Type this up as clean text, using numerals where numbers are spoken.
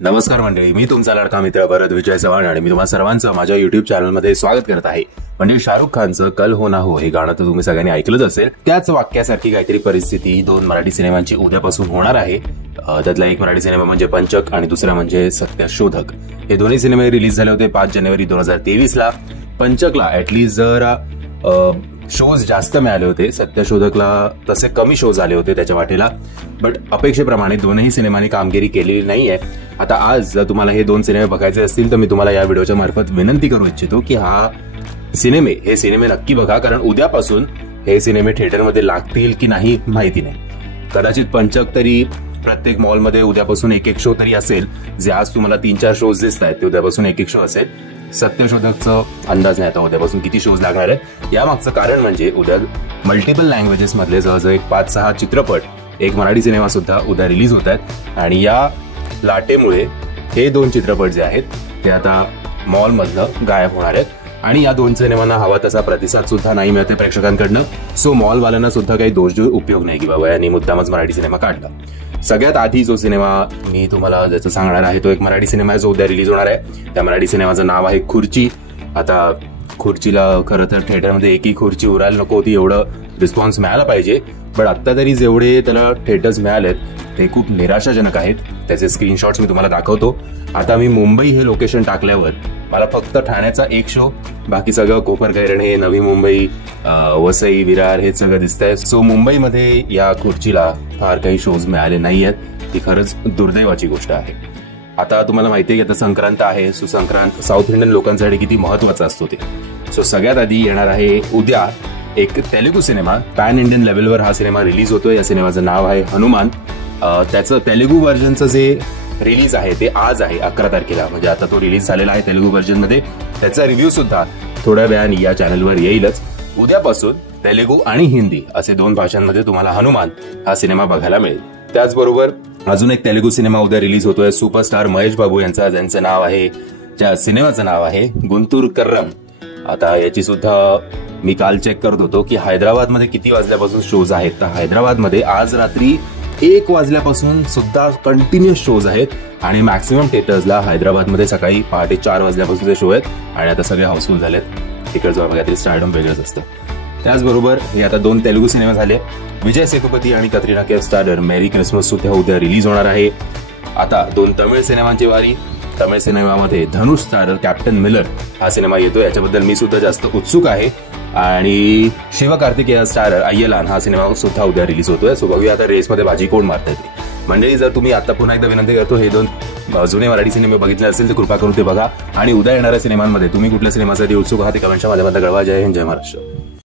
नमस्कार मंडळी, मी तुमचा लाडका मित्र भरत विजय चव्हाण आणि मी तुम्हा सर्वांचं माझ्या युट्यूब चॅनलमध्ये स्वागत करत आहे। म्हणजे शाहरुख खानचं कल हो ना हो हे गाणं तर तुम्ही सगळ्यांनी ऐकलंच असेल। त्याच वाक्यासारखी काहीतरी परिस्थिती दोन मराठी सिनेमांची उद्यापासून होणार आहे। त्यातला एक मराठी सिनेमा म्हणजे पंचक आणि दुसरा म्हणजे सत्यशोधक। हे दोन्ही सिनेमे रिलीज झाले होते 5 जानेवारी 2023 ला। पंचकला ऍटलीस्ट जरा शोज जास्त मिळाले होते, सत्यशोधकला तसे कमी शोज आले होते त्याच्या वाटेला, बट अपेक्षेप्रमाणे दोनही सिनेमांनी कामगिरी केलेली नाहीये। आता आज जर तुम्हाला हे दोन सिनेमे बघायचे असतील तर मी तुम्हाला या व्हिडिओच्या मार्फत विनंती करू इच्छितो की हे सिनेमे नक्की बघा, कारण उद्यापासून हे सिनेमे थिएटरमध्ये लागतील की नाही माहिती नाही। कदाचित पंचक तरी प्रत्येक मॉलमध्ये उद्यापासून एक शो तरी असेल, जे आज तुम्हाला 3-4 शोज दिसत आहेत ते उद्यापासून एक शो असेल। सत्यशोधकचं अंदाज नाही आता उद्यापासून किती शोज लागणार आहेत। यामागचं कारण म्हणजे उद्या मल्टिपल लँग्वेजेस मधले जवळजवळ एक 5-6 चित्रपट, एक मराठी सिनेमा सुद्धा उद्या रिलीज होत आहेत आणि या लाटेमुळे हे दोन चित्रपट जे आहेत ते आता मॉलमधनं गायब होणार आहेत आणि या दोन सिनेमांना हवा तसा प्रतिसाद सुद्धा नाही मिळते प्रेक्षकांकडनं। सो मॉलवाल्यांना सुद्धा काही दोष देऊन उपयोग नाही की बाबा यांनी मुद्दामच मराठी सिनेमा काढला। सगळ्यात आधी जो सिनेमा मी तुम्हाला ज्याचं सांगणार आहे तो एक मराठी सिनेमा आहे जो उद्या रिलीज होणार आहे। त्या मराठी सिनेमाचं नाव आहे खुर्ची। आता खुर्चीला खरं तर थिएटरमध्ये एकही खुर्ची उरायला नको होती, एवढं रिस्पॉन्स मिळाला पाहिजे, पण आता तरी जेवढे त्याला थिएटर्स मिळालेत ते खूप निराशाजनक आहेत। त्याचे स्क्रीनशॉट्स मी तुम्हाला दाखवतो। आता मी मुंबई हे लोकेशन टाकल्यावर मला फक्त ठाण्याचा एक शो, बाकी सगळं कोपरखैरणे, नवी मुंबई, वसई, विरार हे सगळं दिसतंय। सो मुंबईमध्ये या खुर्चीला फार काही शोज मिळाले नाहीयेत, ही खरंच दुर्दैवाची गोष्ट आहे। आता तुम्हाला माहिती आहे की आता संक्रांत आहे, सो संक्रांत साऊथ इंडियन लोकांसाठी किती महत्वाचा असतो ते। सो सगळ्यात आधी येणार आहे उद्या एक तेलुगू सिनेमा, पॅन इंडियन लेवलवर हा सिनेमा रिलीज होतोय। या सिनेमाचं नाव आहे हनुमान। त्याचं तेलुगू व्हर्जनचं जे रिलीज आहे ते आज आहे 11 तारखेला, म्हणजे आता तो रिलीज झालेला आहे तेलुगू व्हर्जन मध्ये। त्याचा रिव्ह्यू सुद्धा थोड्या वेळाने या चॅनलवर येईलच। उद्यापासून तेलुगू आणि हिंदी असे 2 भाषांमध्ये तुम्हाला हनुमान हा सिनेमा बघायला मिळेल। त्याचबरोबर अजून एक तेलुगू सिनेमा उद्या रिलीज होतोय सुपरस्टार महेश बाबू यांचा, ज्यांचं नाव आहे, ज्या सिनेमाचं नाव आहे गुंटूर कर्रम। आता याची सुद्धा मी काल चेक करत होतो की हैदराबादमध्ये किती वाजल्यापासून शोज आहेत, तर हैदराबादमध्ये आज रात्री 1 वाजल्यापासून सुद्धा कंटिन्युअस शोज आहेत आणि मॅक्सिमम थिएटर्सला हैदराबादमध्ये सकाळी पहाटे 4 वाजल्यापासूनचे शो आहेत आणि आता सगळे हाऊसफुल झालेत। तिकडचं काहीतरी स्टारडम वेगळंच असतं। त्याचबरोबर हे आता 2 तेलुगू सिनेमा झाले। विजय सेतुपती आणि कतरिना कैफ स्टारर मेरी क्रिसमस सुद्धा उद्या रिलीज होणार आहे। आता 2 तमिळ सिनेमांची वारी। तमिळ सिनेमामध्ये धनुष स्टारर कॅप्टन मिलर हा सिनेमा येतो, याच्याबद्दल मी सुद्धा जास्त उत्सुक आहे। आणि शिवकार्तिकेय स्टारर अय्यलान हा सिनेमा सुद्धा उद्या रिलीज होतोय। सो बघूया आता रेसमध्ये बाजी कोण मारता येते। मंडळी, जर तुम्ही आता पुन्हा एकदा विनंती करतो हे 2 जुने मराठी सिनेमे बघितले असेल तर कृपा करून ते बघा आणि उद्या येणाऱ्या सिनेमांमध्ये तुम्ही कुठल्या सिनेमासाठी उत्सुक आहात ते कमेंटच्या माध्यमातून कळवा। जय हिंद, जय महाराष्ट्र।